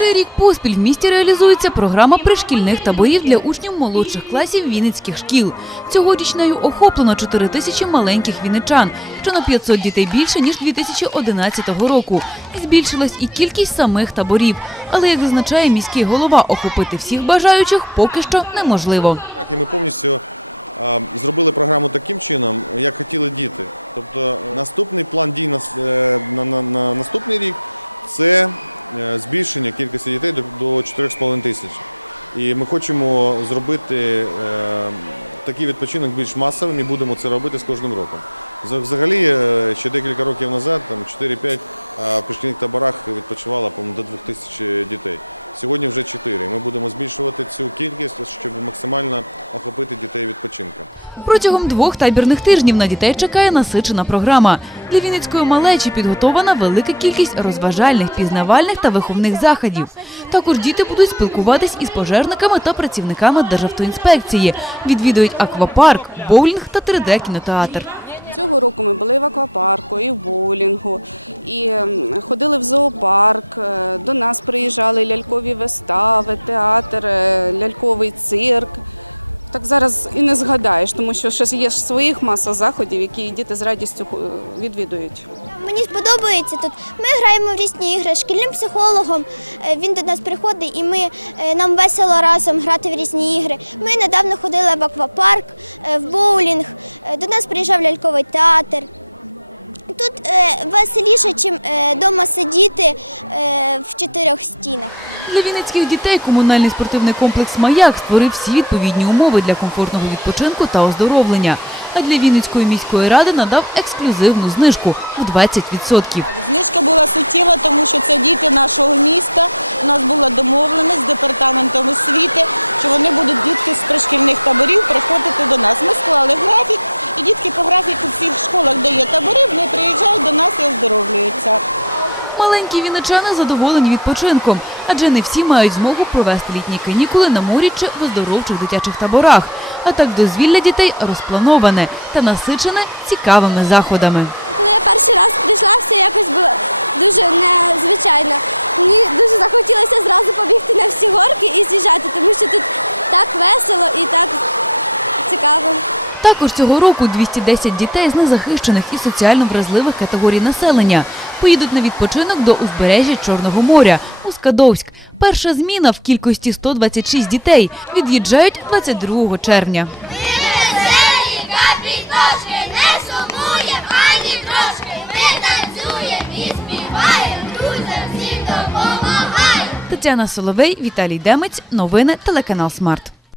Котрий рік поспіль в місті реалізується програма пришкільних таборів для учнів молодших класів вінницьких шкіл. Цьогоріч нею охоплено 4 тисячі маленьких вінничан, що на 500 дітей більше, ніж 2011 року. Збільшилась і кількість самих таборів. Але, як зазначає міський голова, охопити всіх бажаючих поки що неможливо. Протягом двох табірних тижнів на дітей чекає насичена програма. Для Вінницької малечі підготована велика кількість розважальних, пізнавальних та виховних заходів. Також діти будуть спілкуватись із пожежниками та працівниками Державтоінспекції, відвідують аквапарк, боулінг та 3D-кінотеатр. Для вінницьких дітей комунальний спортивний комплекс Маяк створив всі відповідні умови для комфортного відпочинку та оздоровлення. А для Вінницької міської ради надав ексклюзивну знижку в 20%. Маленькі віничани задоволені відпочинком, адже не всі мають змогу провести літні канікули на морі чи в оздоровчих дитячих таборах. А так дозвілля дітей розплановане та насичене цікавими заходами. Також цього року 210 дітей з незахищених і соціально вразливих категорій населення поїдуть на відпочинок до узбережжя Чорного моря у Скадовськ. Перша зміна в кількості 126 дітей від'їжджають 22 червня. Тетяна Соловей, Віталій Демець. Новини телеканал Смарт.